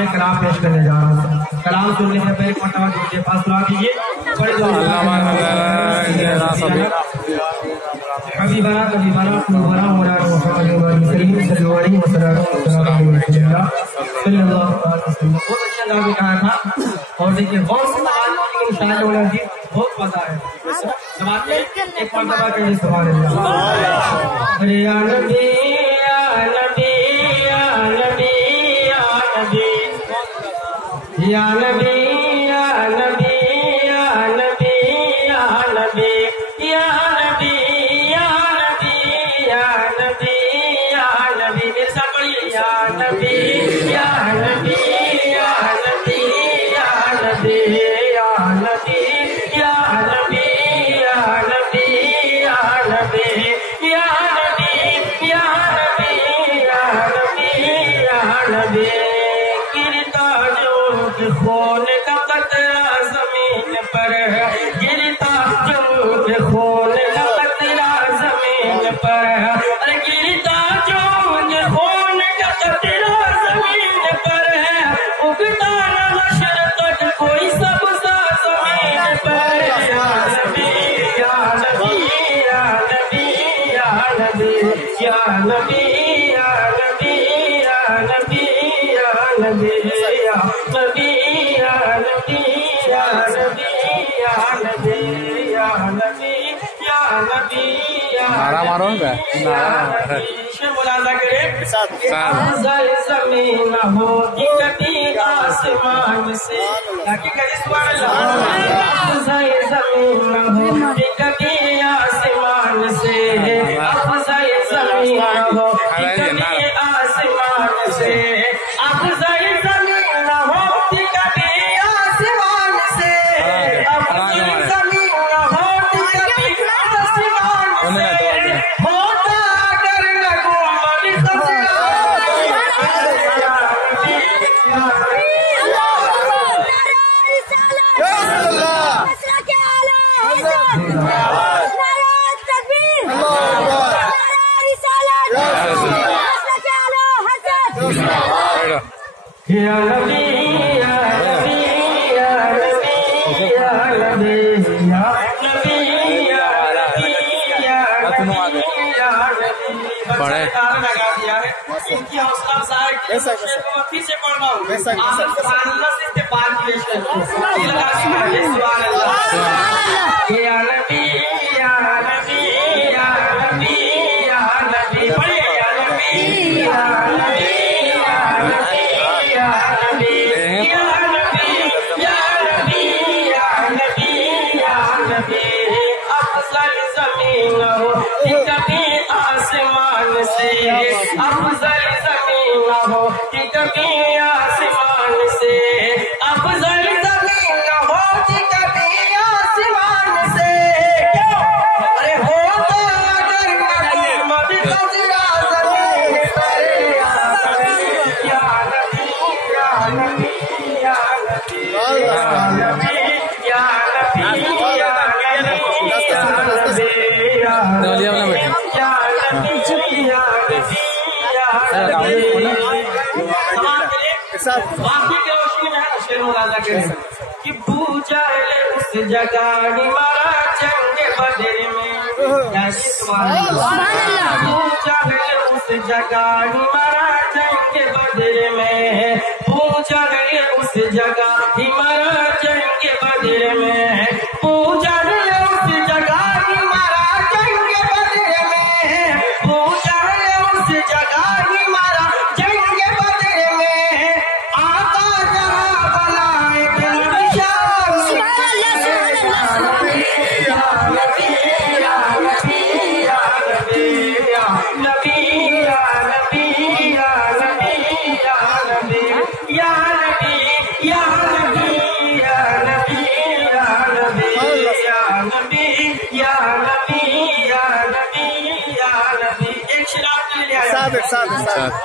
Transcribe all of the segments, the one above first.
سامنے کلام پیش کرنے جا رہا ہوں. کلام سننے سے پہلے مرتبہ درود پاک سنا دیجیے. حبیبنا قلوبنا مولانا محمد صلی اللہ علیہ وسلم. بہت اچھا انداز میں کہا تھا. اور دیکھیے بہت سے شاعر مولانا جی بہت مزہ ہے. ایک مرتبہ کہیے سبحان اللہ. یا نبی یا نبی یا نبی یا نبی یا نبی یا نبی یا نبی یا نبی یا نبی یا نبی یا نبی یا نبی. میرے ساتھ پڑھیے یا نبی یا نبی یا نبی یا نبی یا نبی یا نبی یا نبی یا نبی یا نبی یا نبی یا نبی یا نبی. گرتا جو خون کا قطرہ زمین پر ہے, گرتا جو خون کا قطرہ زمین پر ہے, گرتا جو خون کا قطرہ زمین پر ہے, اگتا نہ حشر تک کوئی سبزہ زمین پر ہے. یا نبی یا نبی یا نبی یا نبی یا نبی یا نبی یا نبی یا نبی یا نبی یا نبی یا نبی یا نبی یا نبی یا نبی یا ملازہ کرے. افضل زمین ہوگی کبھی آسمان سے, افضل زمین ہوگی کبھی آسمان سے, افضل زمین ہوگی کبھی آسمان سے, افضل زمین ہوگی کبھی آسمان سے, افضل زمین ہوگی کبھی آسمان سے, ہوتا اگر نہ گنبد خضرا. یا نبی یا نبی یا نبی یا نبی یا نبی یا نبی یا نبی یا نبی. بڑے لگا دیا ہے ان کی حوصلہ افزائی کے لیے میں پھر سے پڑھ رہا ہوں. آپ سبحان اللہ سے استقبال کیے ہیں. سبحان اللہ. یا نبی یا نبی یا نبی یا نبی پڑھیے. یا نبی یا نبی یا نبی یا نبی یا نبی یا نبی یا نبی یا نبی. افضل زمین ہو کبھی آسمان سے, افضل زمین ہو کبھی آسمان سے, افضل زمین ہو کبھی آسمان سے. ارے ہوتا اگر نعمت خضرا زمین پر, یا نبی یا نبی یا نبی یا نبی یا نبی یا کہ بو جائے اس جگہ ہمارا جنگ بدر میں, بو جائے اس جگہ ہمارا جنگ بدر میں, بو جائے اس جگہ ہمارا جنگ بدر میں, بو جائے اس جگہ ہمارا جنگ بدر میں, بو جائے اس جگہ ہمارا جنگ بدر میں. آقا جہاں بلائے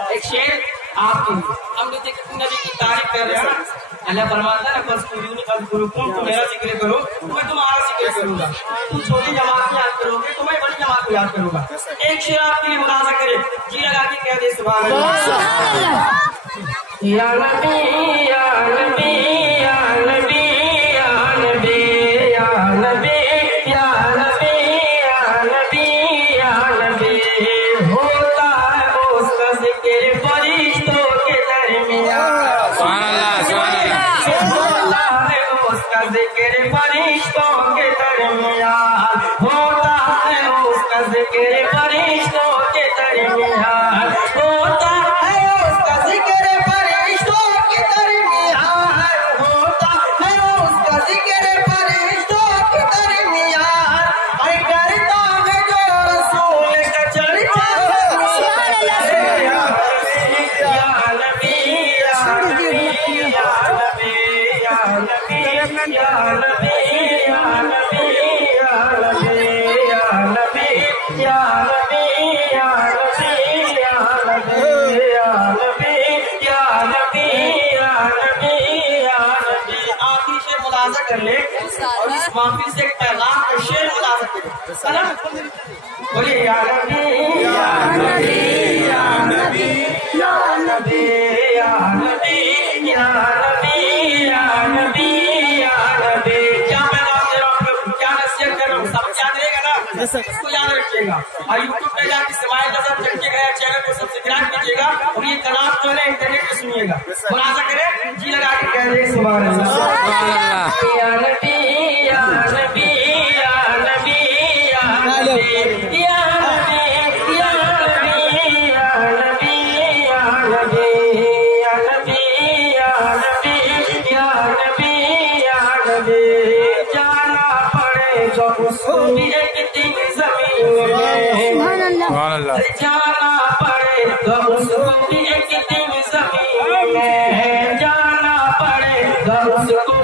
ایک شعر آپ کی ہم نبی کی تعریف کر رہے ہیں. اللہ فرماتا ہے تو میرا ذکر کرو تو میں تمہارا ذکر کروں گا. تم چھوٹی جماعت میں یاد کرو گے تو میں بڑی جماعت کو یاد کروں گا. ایک شعر آپ کے لیے ملاحظہ کرے, جی لگا کے کہہ دے سبحان اللہ. یا نبی یا نبی یا نبی یا نبی یا نبی یا نبی یا نبی یا نبی ہوتا ہے اس کا ذکر فرشتوں کے درمیان سبحان اللہ ہوتا ہے اس کا ذکر فرشتوں کے درمیان ہوتا ہے اس کا ذکر فرشتوں کے درمیان ہوتا ہے اس کا ذکر فرشتوں کے درمیان ہوتا ہے اس کا ذکر فرشتوں کے درمیان اور کرتا ہے جو رسول کا چرچا یا نبی یا نبی یا نبی یا نبی یا نبی یا نبی یا نبی یا نبی یا نبی یا نبی یا نبی یا نبی یا نبی یا نبی یا نبی آخری شعر ملاحظہ کر لیں اور اس محفل سے ایک پیغام کا شعر ملاحظہ کریں سلام بولیے یا نبی یا نبی یا نبی یا نبی یا نبی یا نبی یا نبی یا نبی کیا پیغام دے رہا ہوں کیا نصیحت کر رہا ہوں سب یاد رہے گا نا اس کو یاد رکھیے گا اور یوٹیوب پہ جا کے اسماعیل نظر چڑھے گئے چینل کو سبسکرائب کیجیے گا اور یہ کلام جو ہے انٹرنیٹ پہ سنیے گا ملاحظہ کریں جی لگا کے کہہ دیں سبحان اللہ یا نبی یا نبی یا نبی یا نبی یا نبی یا نبی یا نبی یا نبی یا نبی یا نبی یا نبی یا نبی جانا پڑے گا اس کو بھی ایک دن زمین میں جانا پڑے گا اس کو بھی ایک دن زمین میں جانا پڑے گا اس کو